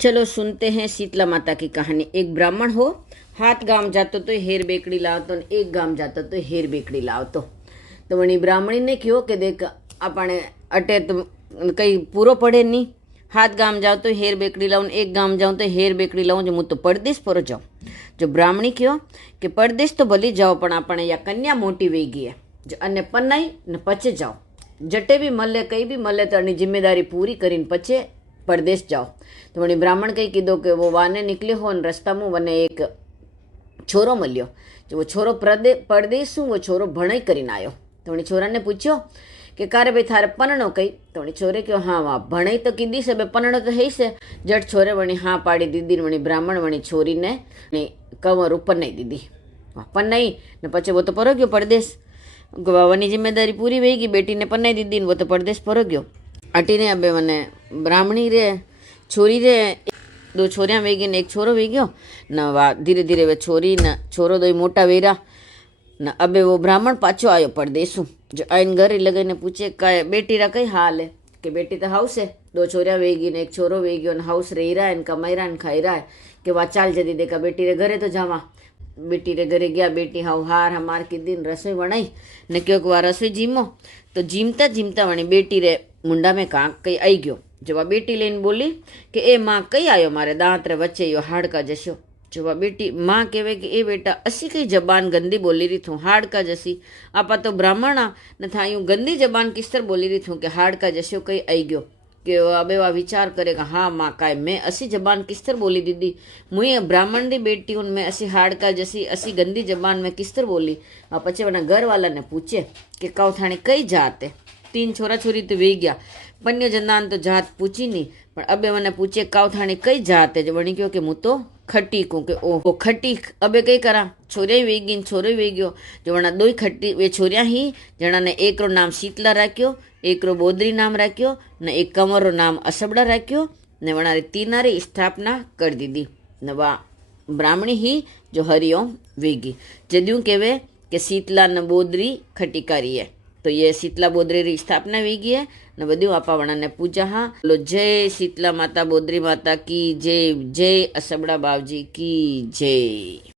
चलो सुनते हैं शीतला माता की कहानी। एक ब्राह्मण हो, हाथ गाम जातो तो हेर बेकड़ी लावतो ने एक गाम जातो तो हेर बेकड़ी लावतो। तो वणी ब्राह्मणी ने कहो कि देख अपने अटे तो कई पूरो पड़े नहीं, हाथ गाम जाओ तो हेर बेकड़ी लाऊं, एक गाम जाऊं तो हेर बेकड़ी लाऊं, जो मुँ तो परदेश पर जाऊं। जो ब्राह्मणी कहो कि परदेश तो भली जाओ पण अपने या कन्या मोटी वही गई है, जो अने पन्नाई ने पचे जाओ, जटे भी मले कई भी मले तो एनी जिम्मेदारी पूरी करीने पचे परदेश जाओ। तो वणी ब्राह्मण कही कीधो कि वो वाने निकल्यो हो ने रस्ता में वने एक छोरो मल्यो, जो वो छोरो परदेश वो छोरो भणाई करीने आयो। तो वणी छोरा ने पूछ्यो कि कारे भाई थारे पनणो कई। तो वणी छोरे कहो हाँ वाह भणाई तो कीधी से, पनणो तो है से। जट छोरे वणी हाँ पाड़ी दीदी। वणी ब्राह्मण वणी छोरी ने कंवर पन्नाई दीदी, पन्नाई ने पछे वो तो परो गयो परदेश। वनी जिम्मेदारी पूरी वही गई, बेटी ने पन्नाई दीदी, वो तो परदेश परो गयो। अटीने अबे मने ब्राह्मणी रे छोरी रे दो छोरियां वही गई ने एक छोरो वही गयो न। वा धीरे धीरे वे छोरी न छोरो दो मोटा वेरा न। अबे वो ब्राह्मण पाछो आयो परदेसू, जो आइन घर लगे ने पूछे कई बेटी रा कई हाल है। कि बेटी तो हाउस है, दो छोरियां वही गई ने एक छोरो वही गयो न। हाउस रही रहा है, कमाई रहा है, खाई रहा है। कि वा चाल जदी देखा बेटी रे घरे तो जावा। बेटी रे घरे गया, बेटी हाउ हार हमार की दिन रसोई बनाई ने क्यों वा रसोई जीमो। तो जीमता जीमता वणी बेटी रे मुंडा में कांक कई आई गयो। जो वा बेटी लईने बोली कि ए माँ कई आयो मारे दांत रे वच्चे यो हाड़का जस्यो। जो वा बेटी माँ कहे कि ए बेटा असी कई जबान गंदी बोली रही थू हाड़का जसी। आपा तो ब्राह्मणा न था यूं गंदी जबान किस्तर बोली रही थू कि हाड़का जस्यो कई आई गयो। कि अबे वा विचार करेगा हाँ माँ काय मैं असी जबान किस्तर बोली दीदी, मुई ब्राह्मण दी बेटी हूँ, मैं असी हाड़का जसी असी गंदी जबान में किस्तर बोली। पछे वना घर वाला ने पूछे कि कौ थाने कई जात है। तीन छोरा छोरी तो वे गया, पन्यो जनान तो जात पूछी नहीं, पर अबे मैंने पूछे काउ थाने कई जात है। जो बनी क्यों कि मुँ तो खटीक हूँ। कि ओ खटीक अबे कई करा छोरिया वे गई छोरो वे गयो। जो वना दो खटी वे छोरिया ही जना ने एक रो नाम शीतला राख्यो, एक रो बोदरी नाम राख्यो ने एक कंवर रो नाम असबड़ा राख्यो ने वना रे तीना री स्थापना कर दीदी। ने वा ब्राह्मणी ही जो हरिओम वेगी जद्यू कहवे कि शीतला न बोदरी खटीकारी है। तो ये शीतला बोदरी री स्थापना वेगी है ने बधु आपा वणा ने पूजा। हाँ बोलो जय शीतला माता बोदरी माता की जय, जय असबड़ा बावजी की जय।